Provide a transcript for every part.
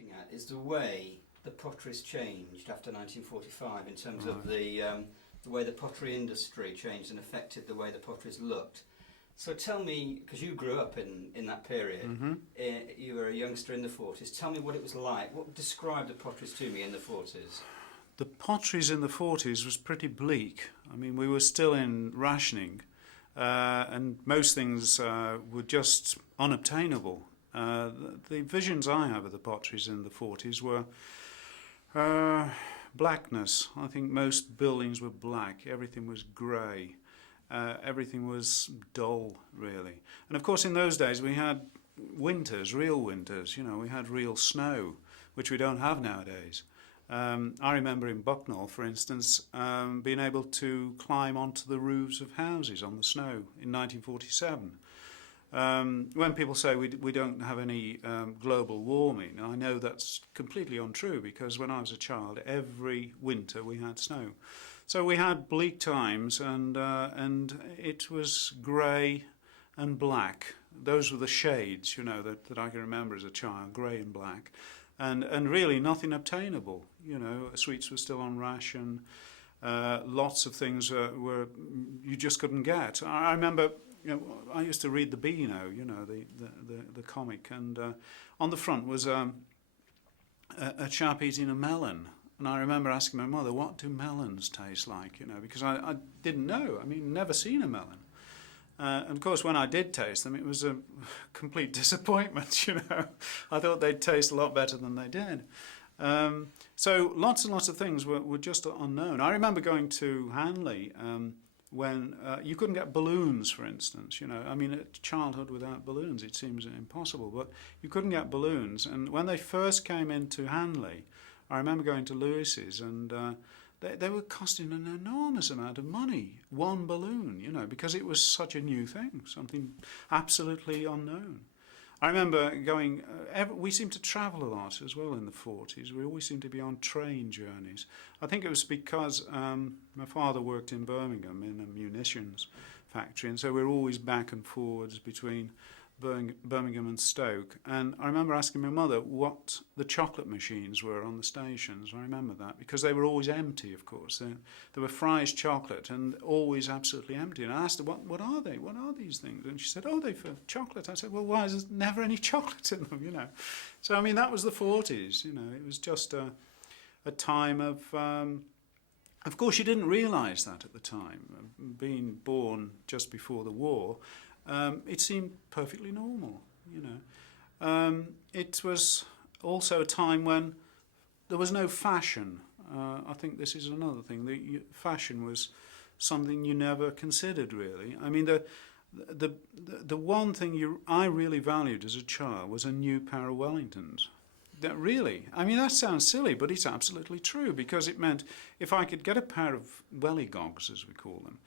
looking at is the way the potteries changed after 1945 in terms of the way the pottery industry changed and affected the way the potteries looked. So tell me, because you grew up in that period, you were a youngster in the 40s, tell me what it was like. Describe the potteries to me in the 40s. The potteries in the 40s was pretty bleak. I mean, we were still in rationing, and most things were just unobtainable. The visions I have of the potteries in the 40s were blackness. I think most buildings were black. Everything was grey. Everything was dull, really. And of course, in those days, we had winters, real winters. You know, we had real snow, which we don't have nowadays. I remember in Bucknell, for instance, being able to climb onto the roofs of houses on the snow in 1947. When people say we don't have any global warming, I know that's completely untrue, because when I was a child, every winter we had snow. So we had bleak times, and it was grey and black. Those were the shades, you know, that I can remember as a child, grey and black. And really nothing obtainable. You know, sweets were still on ration. Lots of things were you just couldn't get. I remember, you know, I used to read the Beano, you know, the comic, and on the front was a chap eating a melon. And I remember asking my mother, what do melons taste like? You know, because I didn't know. I mean, never seen a melon. And of course, when I did taste them, it was a complete disappointment, you know. I thought they'd taste a lot better than they did. So lots and lots of things were just unknown. I remember going to Hanley when you couldn't get balloons, for instance. You know, I mean, a childhood without balloons, it seems impossible. But you couldn't get balloons. And when they first came into Hanley, I remember going to Lewis's, and they were costing an enormous amount of money, one balloon, you know, because it was such a new thing, something absolutely unknown. I remember going, we seemed to travel a lot as well in the 40s. We always seemed to be on train journeys. I think it was because my father worked in Birmingham in a munitions factory, and so we were always back and forwards between Birmingham and Stoke. And I remember asking my mother what the chocolate machines were on the stations. I remember that because they were always empty, of course. There were Fry's chocolate and always absolutely empty. And I asked her, what are they? What are these things? And she said, oh, they're for chocolate. I said, well, why is there never any chocolate in them, you know? So, I mean, that was the 40s, you know. It was just a time of course, you didn't realise that at the time. Being born just before the war, it seemed perfectly normal, you know. It was also a time when there was no fashion. I think this is another thing. Fashion was something you never considered, really. I mean, the one thing I really valued as a child was a new pair of Wellingtons. That really, I mean, that sounds silly, but it's absolutely true, because it meant if I could get a pair of wellygogs, as we call them,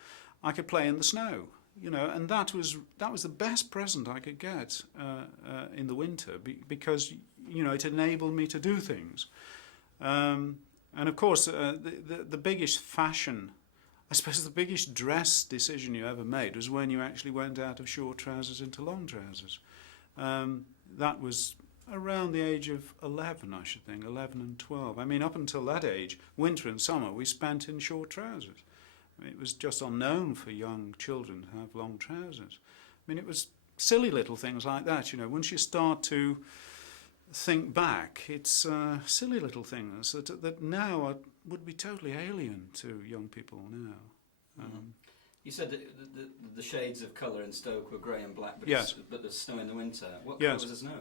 I could play in the snow. You know, and that was the best present I could get in the winter, because, you know, it enabled me to do things. And of course, the biggest fashion, I suppose the biggest dress decision you ever made was when you actually went out of short trousers into long trousers. That was around the age of 11, I should think, 11 and 12. I mean, up until that age, winter and summer, we spent in short trousers. I mean, it was just unknown for young children to have long trousers. I mean, it was silly little things like that, you know. Once you start to think back, it's silly little things that now would be totally alien to young people now. You said that the shades of colour in Stoke were grey and black, but, yes. But there's snow in the winter. What yes. colour was the snow?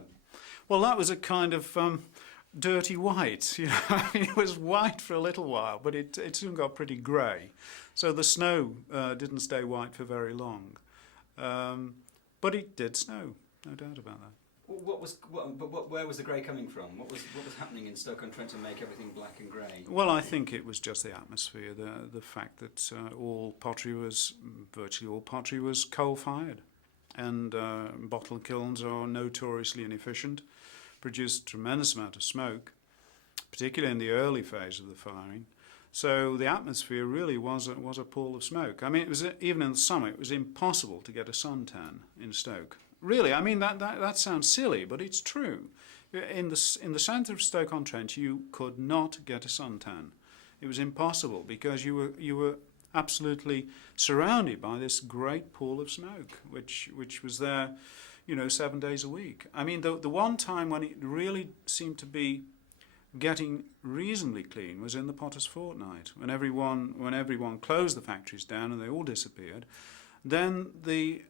Well, that was a kind of dirty white. You know, I mean, it was white for a little while, but it soon got pretty grey. So the snow didn't stay white for very long, but it did snow, no doubt about that. Where was the grey coming from? What was happening in Stoke-on-Trent to make everything black and grey? Well, I think it was just the atmosphere, the fact that virtually all pottery was coal-fired, and bottle kilns are notoriously inefficient, produce a tremendous amount of smoke, particularly in the early phase of the firing. So the atmosphere really was a pool of smoke. I mean, it was even in the summer, it was impossible to get a suntan in Stoke. Really, I mean, that sounds silly, but it's true. In the centre of Stoke-on-Trent, you could not get a suntan. It was impossible because you were absolutely surrounded by this great pool of smoke, which was there, 7 days a week. I mean, the one time when it really seemed to be getting reasonably clean was in the Potter's Fortnight, when everyone closed the factories down and they all disappeared. Then the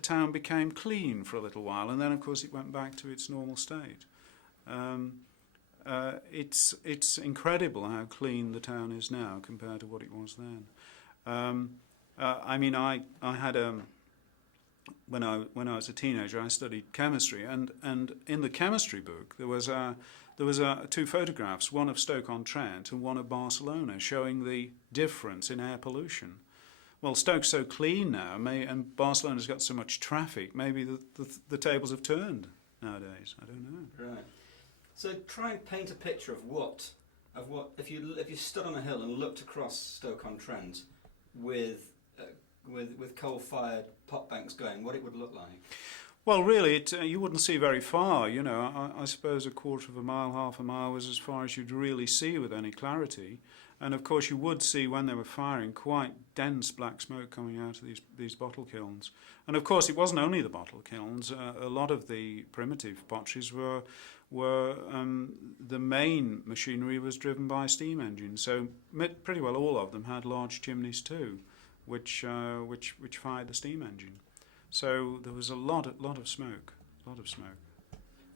town became clean for a little while, and then of course it went back to its normal state. It's incredible how clean the town is now compared to what it was then. I had when I was a teenager, I studied chemistry, and in the chemistry book there was two photographs, one of Stoke-on-Trent and one of Barcelona, showing the difference in air pollution. Well, Stoke's so clean now, and Barcelona's got so much traffic. Maybe the tables have turned nowadays. I don't know. Right. So try and paint a picture of what if you stood on a hill and looked across Stoke-on-Trent with coal-fired pot banks going, what it would look like. Well, really, you wouldn't see very far. I suppose a quarter of a mile, half a mile was as far as you'd really see with any clarity. And of course, you would see when they were firing quite dense black smoke coming out of these bottle kilns. And of course, it wasn't only the bottle kilns. A lot of the primitive potteries were the main machinery was driven by steam engines. So pretty well all of them had large chimneys too, which fired the steam engine. So there was a lot of smoke.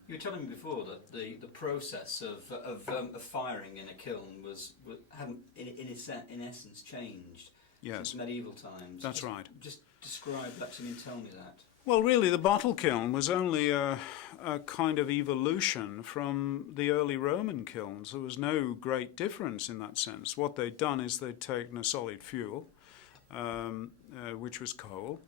You were telling me before that the process of firing in a kiln hadn't in essence changed since medieval times. That's right. Just describe that to me and tell me that. Well, really, the bottle kiln was only a kind of evolution from the early Roman kilns. There was no great difference in that sense. What they'd done is they'd taken a solid fuel, which was coal,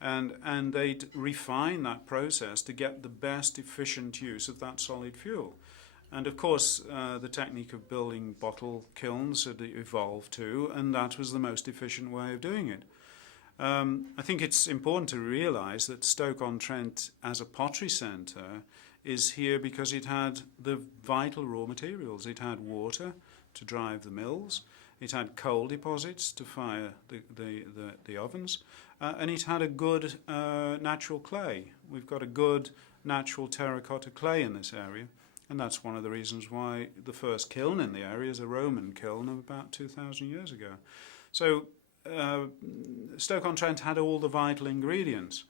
and they'd refine that process to get the best efficient use of that solid fuel. And of course, the technique of building bottle kilns had evolved too, and that was the most efficient way of doing it. I think it's important to realise that Stoke-on-Trent as a pottery centre is here because it had the vital raw materials. It had water to drive the mills, it had coal deposits to fire the ovens, and it had a good natural clay. We've got a good natural terracotta clay in this area, and that's one of the reasons why the first kiln in the area is a Roman kiln of about 2,000 years ago. So Stoke-on-Trent had all the vital ingredients.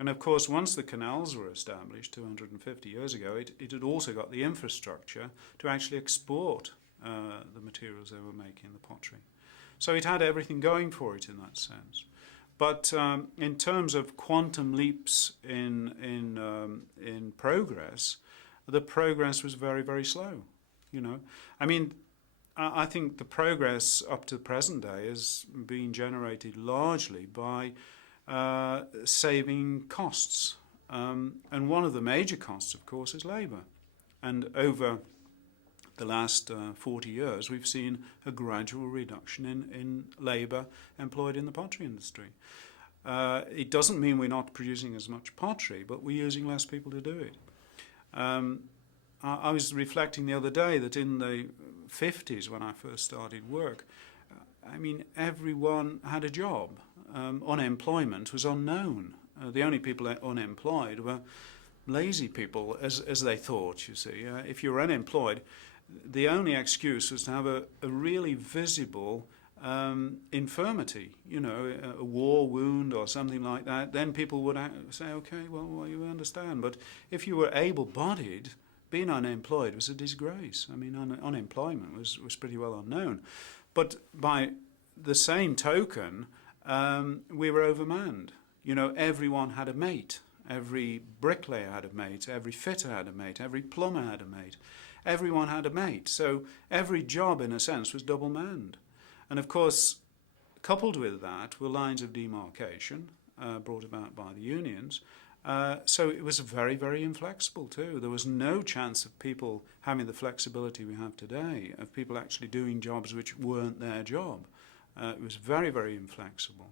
And of course, once the canals were established 250 years ago, it had also got the infrastructure to actually export the materials they were making in the pottery. So it had everything going for it in that sense. But in terms of quantum leaps in progress, the progress was very, very slow. I think the progress up to the present day has been generated largely by saving costs. And one of the major costs, of course, is labour. And over the last 40 years, we've seen a gradual reduction in labour employed in the pottery industry. It doesn't mean we're not producing as much pottery, but we're using less people to do it. I was reflecting the other day that in the 50s, when I first started work, everyone had a job. Unemployment was unknown. The only people unemployed were lazy people, as they thought, you see. If you were unemployed, the only excuse was to have a really visible infirmity, a war wound or something like that. Then people would say, okay, well, you understand. But if you were able-bodied, being unemployed was a disgrace. Unemployment was pretty well unknown. But by the same token, we were overmanned. Everyone had a mate. Every bricklayer had a mate. Every fitter had a mate. Every plumber had a mate. Everyone had a mate. So every job, in a sense, was double-manned. And of course, coupled with that were lines of demarcation brought about by the unions. So it was very, very inflexible too. There was no chance of people having the flexibility we have today, of people actually doing jobs which weren't their job. It was very, very inflexible.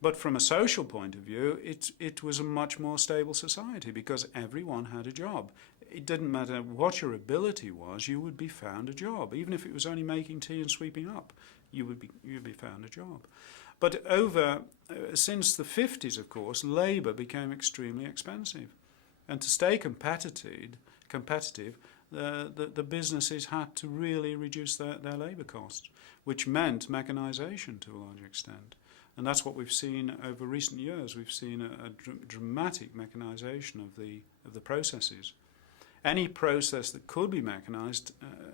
But from a social point of view, it was a much more stable society because everyone had a job. it didn't matter what your ability was, you would be found a job. Even if it was only making tea and sweeping up, you'd be found a job. But since the 50s, of course, labour became extremely expensive. And to stay competitive, the businesses had to really reduce their labour costs, which meant mechanisation to a large extent. And that's what we've seen over recent years. We've seen a dramatic mechanisation of the processes. Any process that could be mechanised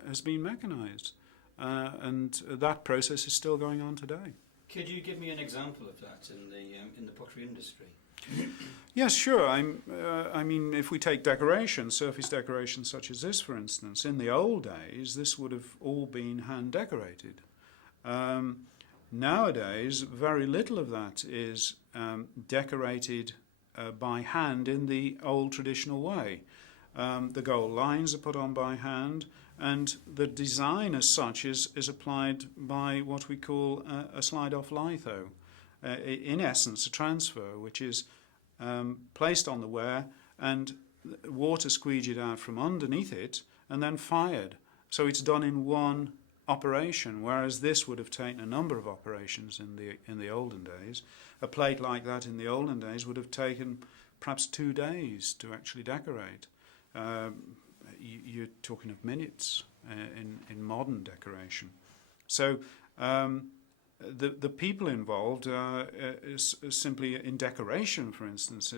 has been mechanised, and that process is still going on today. Could you give me an example of that in the pottery industry? Yes, sure. I mean, if we take decoration, surface decoration such as this, for instance, in the old days, this would have all been hand decorated. Nowadays, very little of that is decorated by hand in the old traditional way. The gold lines are put on by hand, and the design as such is applied by what we call a slide-off litho. In essence, a transfer, which is placed on the ware and water squeegeed out from underneath it and then fired. So it's done in one operation, whereas this would have taken a number of operations in the olden days. A plate like that in the olden days would have taken perhaps 2 days to actually decorate. You're talking of minutes in modern decoration. So the people involved is simply in decoration, for instance,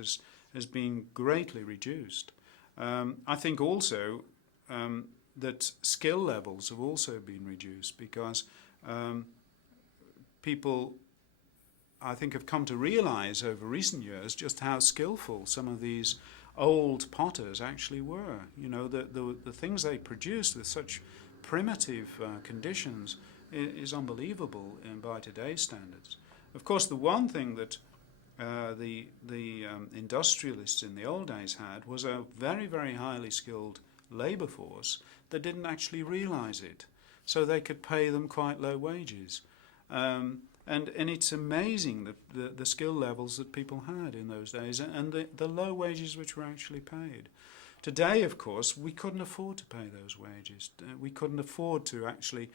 has been greatly reduced. I think also that skill levels have also been reduced because people, I think, have come to realise over recent years just how skillful some of these old potters actually were. You know, the things they produced with such primitive conditions is unbelievable by today's standards. Of course, the one thing that the industrialists in the old days had was a very, very highly skilled labour force that didn't actually realise it, so they could pay them quite low wages. And it's amazing the skill levels that people had in those days and the low wages which were actually paid. Today, of course, we couldn't afford to pay those wages. We couldn't afford to actually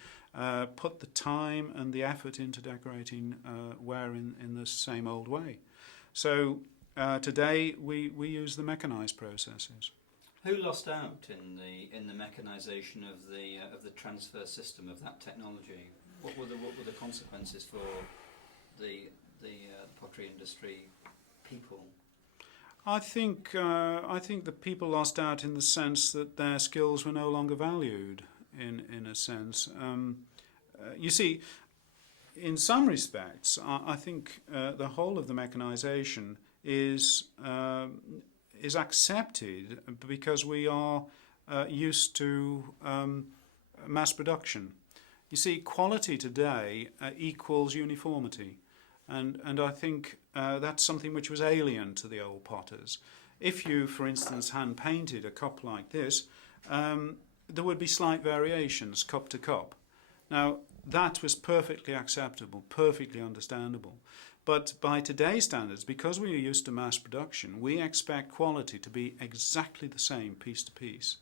put the time and the effort into decorating ware in the same old way. So today we use the mechanised processes. Who lost out in the mechanisation of the transfer system of that technology? What were the consequences for the pottery industry people? I think the people lost out in the sense that their skills were no longer valued. In a sense, you see, in some respects, I think the whole of the mechanisation is accepted because we are used to mass production. You see, quality today equals uniformity, and I think that's something which was alien to the old potters. If you, for instance, hand painted a cup like this, there would be slight variations cup to cup. Now, that was perfectly acceptable, perfectly understandable. But by today's standards, because we are used to mass production, we expect quality to be exactly the same piece to piece.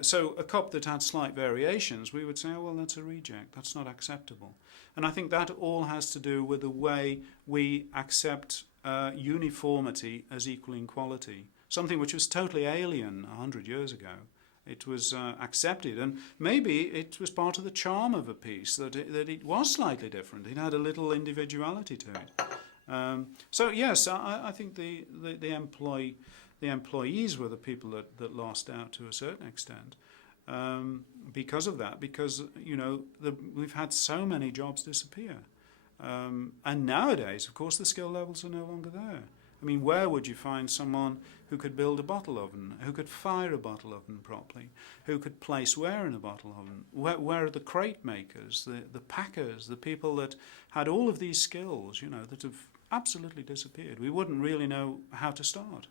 So a cup that had slight variations, we would say, oh, well, that's a reject, that's not acceptable. And I think that all has to do with the way we accept uniformity as equaling quality, something which was totally alien 100 years ago. It was accepted, and maybe it was part of the charm of a piece that it was slightly different. It had a little individuality to it. So yes, I think the employees were the people that lost out to a certain extent because of that. Because we've had so many jobs disappear, and nowadays, of course, the skill levels are no longer there. I mean, where would you find someone who could build a bottle oven, who could fire a bottle oven properly, who could place ware in a bottle oven? Where are the crate makers, the packers, the people that had all of these skills, that have absolutely disappeared? We wouldn't really know how to start.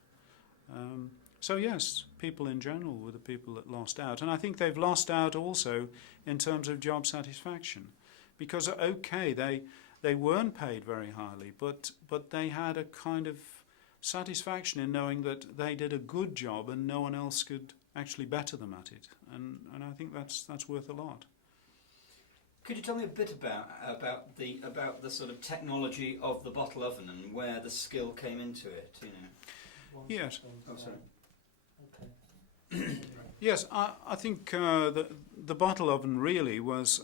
So yes, people in general were the people that lost out. And I think they've lost out also in terms of job satisfaction. Because, okay, they weren't paid very highly, but they had a kind of satisfaction in knowing that they did a good job and no one else could actually better them at it, and I think that's worth a lot. Could you tell me a bit about the sort of technology of the bottle oven and where the skill came into it? You know. Yes. Oh, sorry. Okay. Yes, I think the bottle oven really was.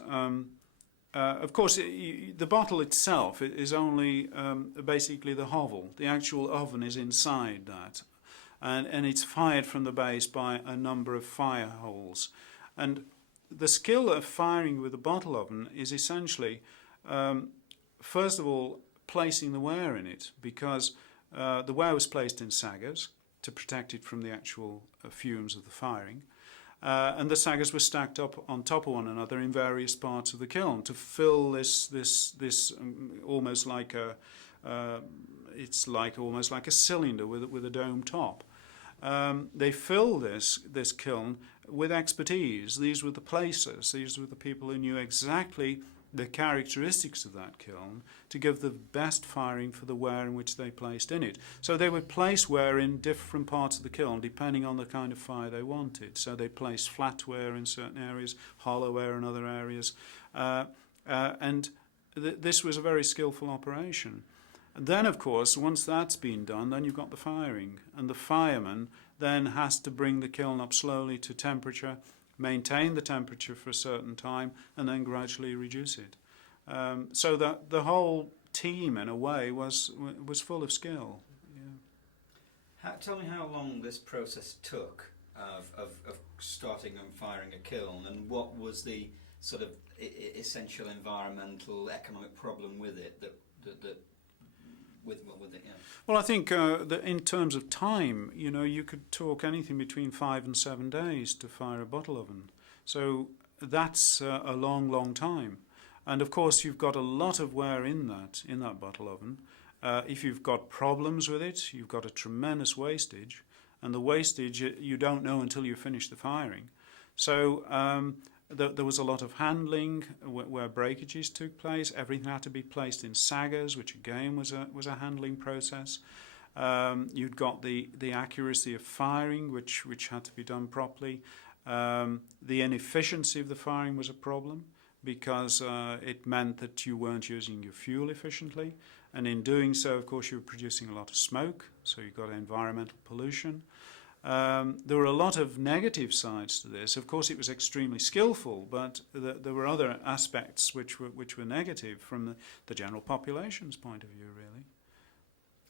Of course, the bottle itself is only basically the hovel. The actual oven is inside that, and it's fired from the base by a number of fire holes. And the skill of firing with a bottle oven is essentially, first of all, placing the ware in it, because the ware was placed in saggers to protect it from the actual fumes of the firing. And the saggers were stacked up on top of one another in various parts of the kiln to fill this almost like it's like almost like a cylinder with a dome top. They fill this kiln with expertise. These were the placers. These were the people who knew exactly the characteristics of that kiln to give the best firing for the ware in which they placed in it. So they would place ware in different parts of the kiln depending on the kind of fire they wanted. So they placed flat ware in certain areas, hollow ware in other areas, and this was a very skillful operation. And then, of course, once that's been done, then you've got the firing, and the fireman then has to bring the kiln up slowly to temperature, maintain the temperature for a certain time, and then gradually reduce it. So that the whole team, in a way, was full of skill. Yeah. Tell me how long this process took of starting and firing a kiln, and what was the sort of essential environmental, economic problem with it with it, yeah. Well, I think that in terms of time, you could talk anything between 5 and 7 days to fire a bottle oven. So that's a long, long time. And of course, you've got a lot of ware in that bottle oven. If you've got problems with it, you've got a tremendous wastage. And the wastage you don't know until you finish the firing. So there was a lot of handling where breakages took place. Everything had to be placed in saggers, which again was a handling process. You'd got the accuracy of firing, which had to be done properly. The inefficiency of the firing was a problem because it meant that you weren't using your fuel efficiently. And in doing so, of course, you were producing a lot of smoke, so you got environmental pollution. There were a lot of negative sides to this. Of course, it was extremely skillful, but there were other aspects which were negative from the general population's point of view, really.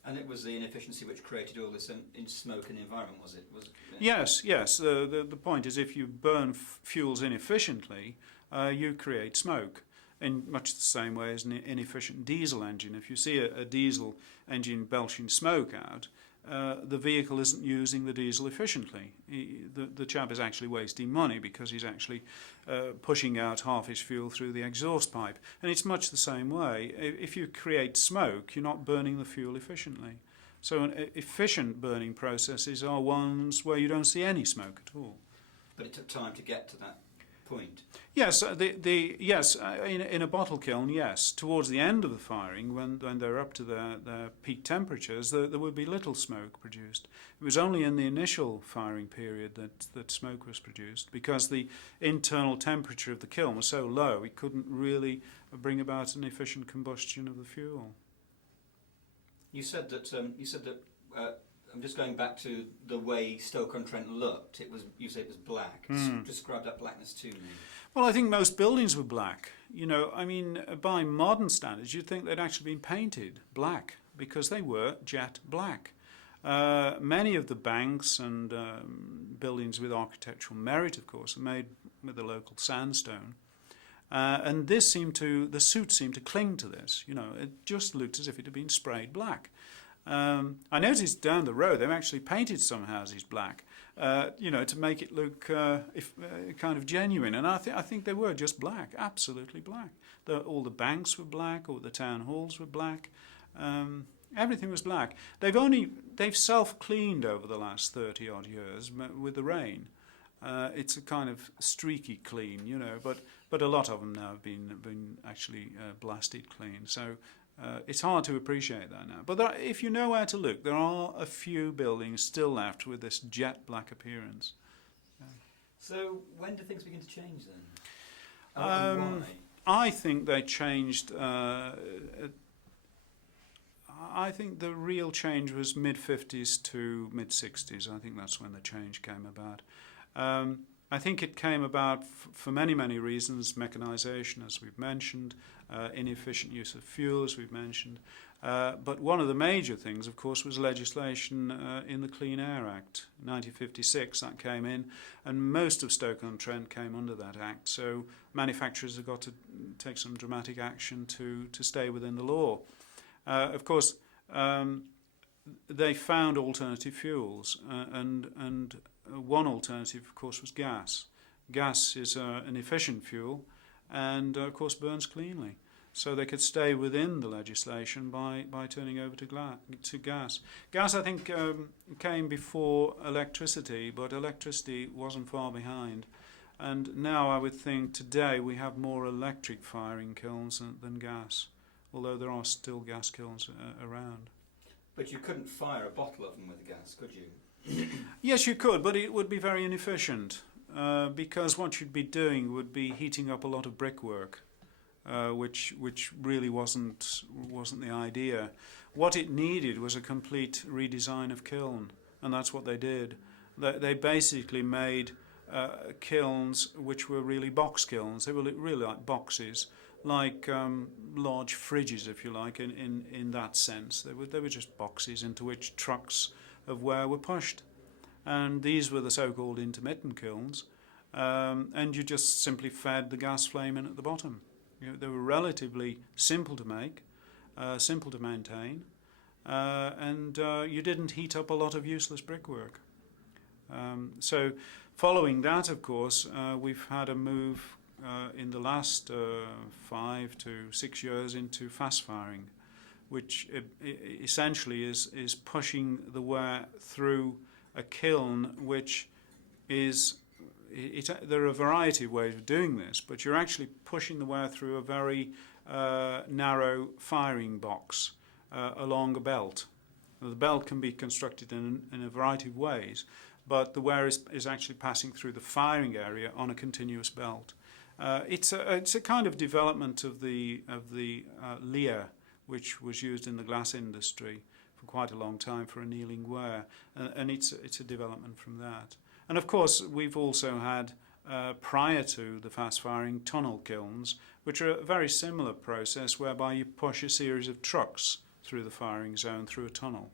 And it was the inefficiency which created all this in smoke in the environment, was it? Yes. The point is, if you burn fuels inefficiently, you create smoke. In much the same way as an inefficient diesel engine. If you see a diesel engine belching smoke out, the vehicle isn't using the diesel efficiently. The chap is actually wasting money because he's actually pushing out half his fuel through the exhaust pipe. And it's much the same way. If you create smoke, you're not burning the fuel efficiently. So efficient burning processes are ones where you don't see any smoke at all. But it took time to get to that point. Yes, in a bottle kiln, yes. Towards the end of the firing, when they're up to their peak temperatures, there would be little smoke produced. It was only in the initial firing period that smoke was produced because the internal temperature of the kiln was so low it couldn't really bring about an efficient combustion of the fuel. You said that. I'm just going back to the way Stoke-on-Trent looked. You said it was black. Describe that blackness to me. Well, I think most buildings were black. By modern standards, you'd think they'd actually been painted black because they were jet black. Many of the banks and buildings with architectural merit, of course, are made with the local sandstone. And the suit seemed to cling to this. It just looked as if it had been sprayed black. I noticed down the road they've actually painted some houses black, to make it look kind of genuine. And I think they were just black, absolutely black. All the banks were black, all the town halls were black. Everything was black. They've self-cleaned over the last 30 odd years with the rain. It's a kind of streaky clean, but a lot of them now have been actually blasted clean. So It's hard to appreciate that now. But if you know where to look, there are a few buildings still left with this jet black appearance. So when do things begin to change then? Um, And why? I think they changed. I think the real change was mid-50s to mid-60s. I think that's when the change came about. I think it came about for many, many reasons. Mechanisation, as we've mentioned, inefficient use of fuel, as we've mentioned. But one of the major things, of course, was legislation in the Clean Air Act, 1956, that came in, and most of Stoke-on-Trent came under that act. So manufacturers have got to take some dramatic action to stay within the law. Of course, they found alternative fuels, and one alternative, of course, was gas. Gas is an efficient fuel, and of course burns cleanly. So they could stay within the legislation by turning over to gas. Gas, I think, came before electricity, but electricity wasn't far behind. And now I would think today we have more electric firing kilns than gas, although there are still gas kilns around. But you couldn't fire a bottle of them with gas, could you? Yes, you could, but it would be very inefficient because what you'd be doing would be heating up a lot of brickwork. Which really wasn't the idea. What it needed was a complete redesign of kiln, and that's what they did. They basically made kilns which were really box kilns. They were really like boxes, like large fridges, if you like, in that sense. They were just boxes into which trucks of ware were pushed, and these were the so-called intermittent kilns, and you just simply fed the gas flame in at the bottom. They were relatively simple to make, simple to maintain, and you didn't heat up a lot of useless brickwork. So following that, of course, we've had a move in the last 5 to 6 years into fast firing, which essentially is pushing the ware through a kiln which is... there are a variety of ways of doing this, but you're actually pushing the ware through a very narrow firing box along a belt. Now, the belt can be constructed in a variety of ways, but the ware is actually passing through the firing area on a continuous belt. It's a kind of development of the leer, which was used in the glass industry for quite a long time for annealing ware, and it's a development from that. And of course, we've also had, prior to the fast-firing, tunnel kilns, which are a very similar process whereby you push a series of trucks through the firing zone through a tunnel.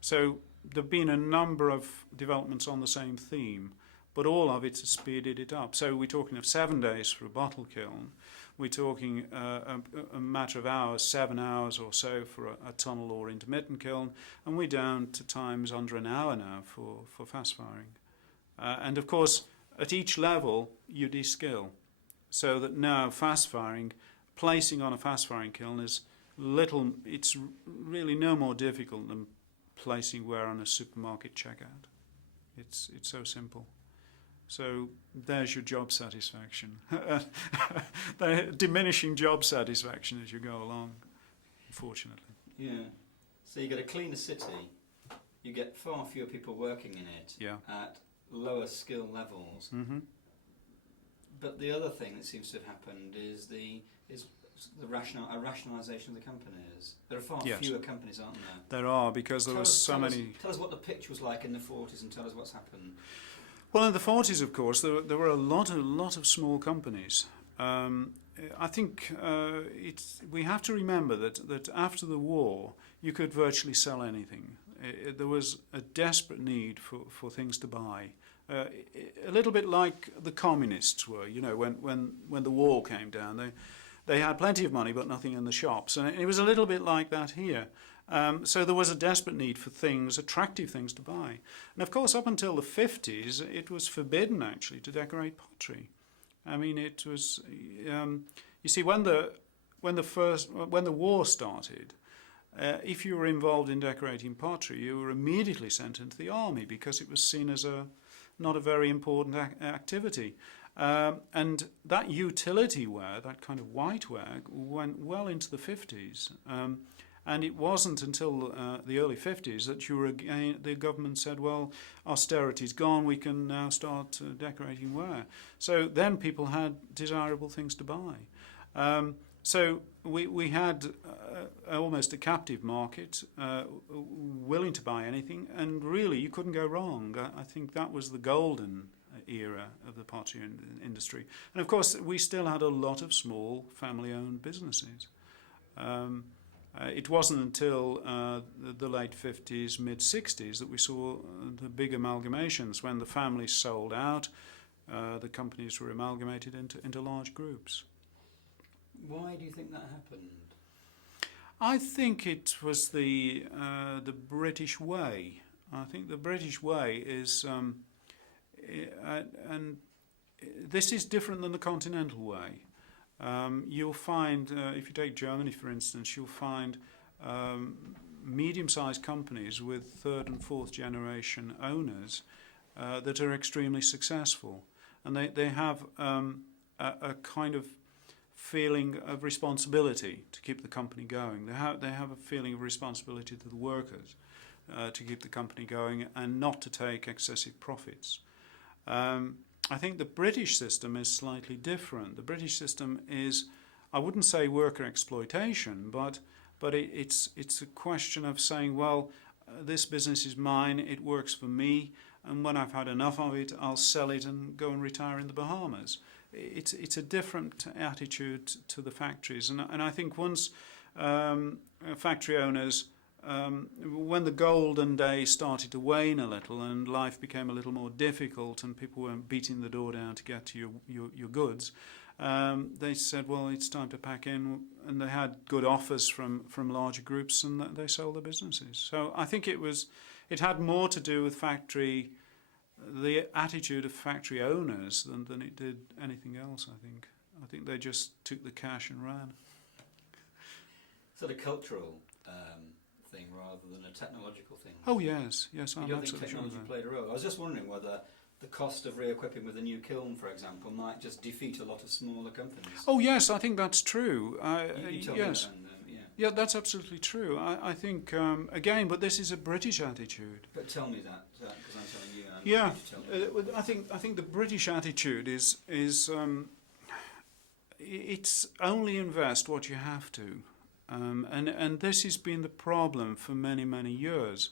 So there have been a number of developments on the same theme, but all of it has speeded it up. So we're talking of 7 days for a bottle kiln. We're talking a matter of hours, 7 hours or so for a tunnel or intermittent kiln, and we're down to times under an hour now for fast firing. And of course, at each level, you de-skill, so that now fast firing, placing on a fast firing kiln is it's really no more difficult than placing ware on a supermarket checkout. It's so simple. So there's your job satisfaction. Diminishing job satisfaction as you go along, unfortunately. Yeah. So you get a cleaner city, you get far fewer people working in it at lower skill levels. Mm-hmm. But the other thing that seems to have happened is a rationalisation of the companies. There are far fewer companies, aren't there? There are, because there was so many... Tell us what the picture was like in the 40s and tell us what's happened. Well, in the 40s, of course, there were a lot of small companies. I think we have to remember that after the war, you could virtually sell anything. There was a desperate need for things to buy. A little bit like the communists were, when the wall came down. They had plenty of money, but nothing in the shops. And it was a little bit like that here. So there was a desperate need for attractive things to buy. And of course, up until the 50s, it was forbidden actually to decorate pottery. I mean, it was. You see, when the war started, if you were involved in decorating pottery, you were immediately sent into the army because it was seen as not a very important activity. And that utility ware, that kind of whiteware, went well into the 50s. And it wasn't until the early 50s that the government said, well, austerity's gone, we can now start decorating ware. So then people had desirable things to buy. So we had almost a captive market, willing to buy anything, and really you couldn't go wrong. I think that was the golden era of the pottery industry. And of course we still had a lot of small family-owned businesses. It wasn't until the late 50s, mid-60s that we saw the big amalgamations when the families sold out, the companies were amalgamated into large groups. Why do you think that happened? I think it was the British way. I think the British way is, and this is different than the continental way. You'll find, if you take Germany for instance, you'll find medium-sized companies with third and fourth generation owners that are extremely successful, and they have a kind of feeling of responsibility to keep the company going. They have a feeling of responsibility to the workers to keep the company going and not to take excessive profits. I think the British system is slightly different. The British system is, I wouldn't say worker exploitation, but it's a question of saying, well, this business is mine, it works for me, and when I've had enough of it, I'll sell it and go and retire in the Bahamas. It's a different attitude to the factories, and I think once factory owners, when the golden days started to wane a little and life became a little more difficult and people were beating the door down to get to your goods, they said, well, it's time to pack in, and they had good offers from larger groups, and they sold their businesses. So I think it had more to do with the attitude of factory owners than it did anything else. I think they just took the cash and ran. Sort of cultural thing rather than a technological thing. Oh yes, I'm you don't absolutely think technology sure. played a role? I was just wondering whether the cost of re-equipping with a new kiln, for example, might just defeat a lot of smaller companies. Oh yes, I think that's true. You told yes. me that, Yeah, that's absolutely true. I think, again, but this is a British attitude. But tell me that, because I'm telling you. Yeah, You tell me. I think the British attitude is it's only invest what you have to, and this has been the problem for many years.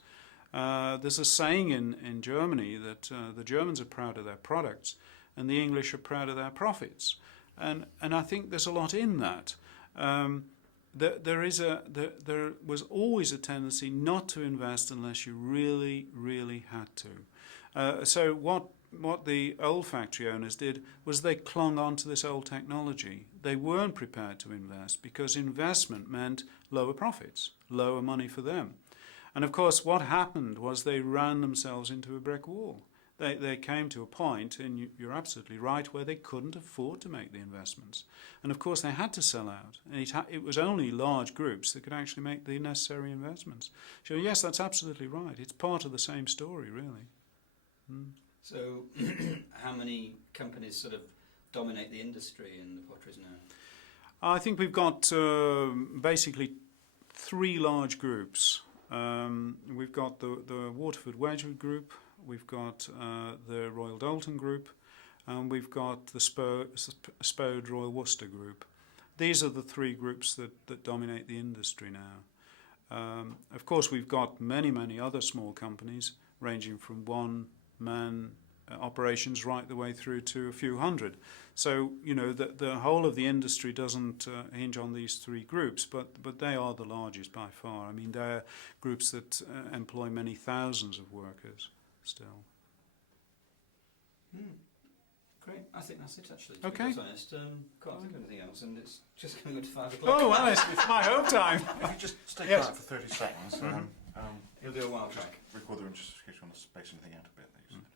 There's a saying in Germany that the Germans are proud of their products, and the English are proud of their profits, and I think there's a lot in that. There was always a tendency not to invest unless you really had to. So what the old factory owners did was they clung on to this old technology. They weren't prepared to invest because investment meant lower profits, lower money for them. And of course what happened was they ran themselves into a brick wall. They came to a point, and you're absolutely right, where they couldn't afford to make the investments. And of course they had to sell out. And it was only large groups that could actually make the necessary investments. So yes, that's absolutely right. It's part of the same story, really. So how many companies sort of dominate the industry in the potteries now? I think we've got basically three large groups. We've got the Waterford Wedgwood Group, we've got the Royal Doulton Group, and we've got the Spode Royal Worcester Group. These are the three groups that dominate the industry now. Of course, we've got many other small companies, ranging from one-man operations right the way through to a few hundred. So, you know, the whole of the industry doesn't hinge on these three groups, but they are the largest by far. I mean, they're groups that employ many thousands of workers still. Great. I think that's it, actually. To Okay. be quite honest, can't think of anything else, and it's just coming up to 5 o'clock. Oh, well, it's my home time. If you just stay Yes. quiet for 30 seconds, You'll do a wild just track. record the room just in case you want to space anything out a bit. That you said.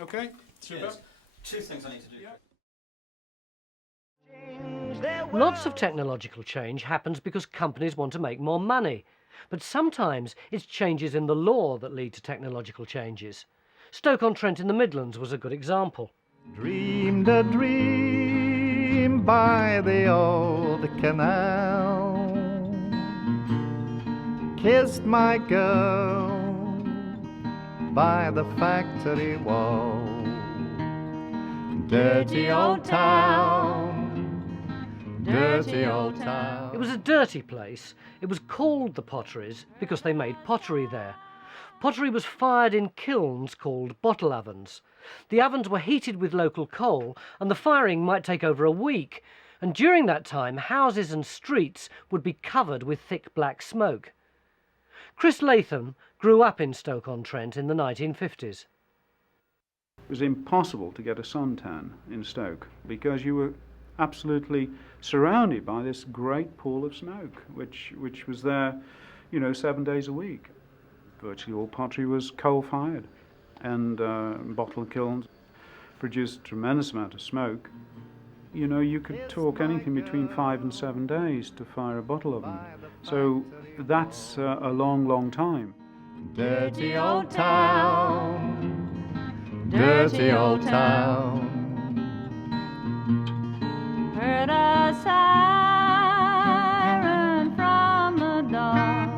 Okay, super. Cheers. Two things I need to do. Lots of technological change happens because companies want to make more money. But sometimes it's changes in the law that lead to technological changes. Stoke-on-Trent in the Midlands was a good example. Dreamed a dream by the old canal, kissed my girl by the factory wall. Dirty old town, dirty old town. It was a dirty place. It was called the Potteries because they made pottery there. Pottery was fired in kilns called bottle ovens. The ovens were heated with local coal, and the firing might take over a week. And during that time, houses and streets would be covered with thick black smoke. Chris Latham grew up in Stoke-on-Trent in the 1950s. It was impossible to get a suntan in Stoke because you were absolutely surrounded by this great pool of smoke, which was there, 7 days a week. Virtually all pottery was coal-fired, and bottle kilns produced a tremendous amount of smoke. You could talk anything between 5 and 7 days to fire a bottle oven. So that's a long, long time. Dirty old town, dirty old town. Heard a siren from the dark.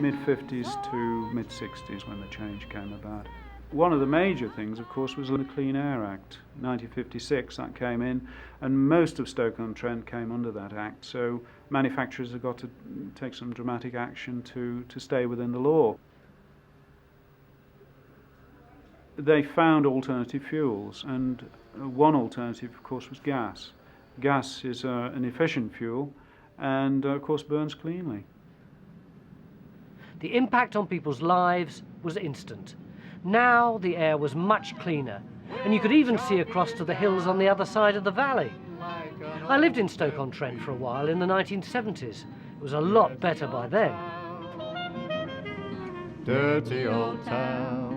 Mid-50s to mid-60s when the change came about. One of the major things, of course, was the Clean Air Act, 1956, that came in, and most of Stoke-on-Trent came under that act, so manufacturers have got to take some dramatic action to stay within the law. They found alternative fuels, and one alternative, of course, was gas. Gas is an efficient fuel and, of course, burns cleanly. The impact on people's lives was instant. Now the air was much cleaner, and you could even see across to the hills on the other side of the valley. I lived in Stoke-on-Trent for a while in the 1970s. It was a lot better by then. Dirty old town.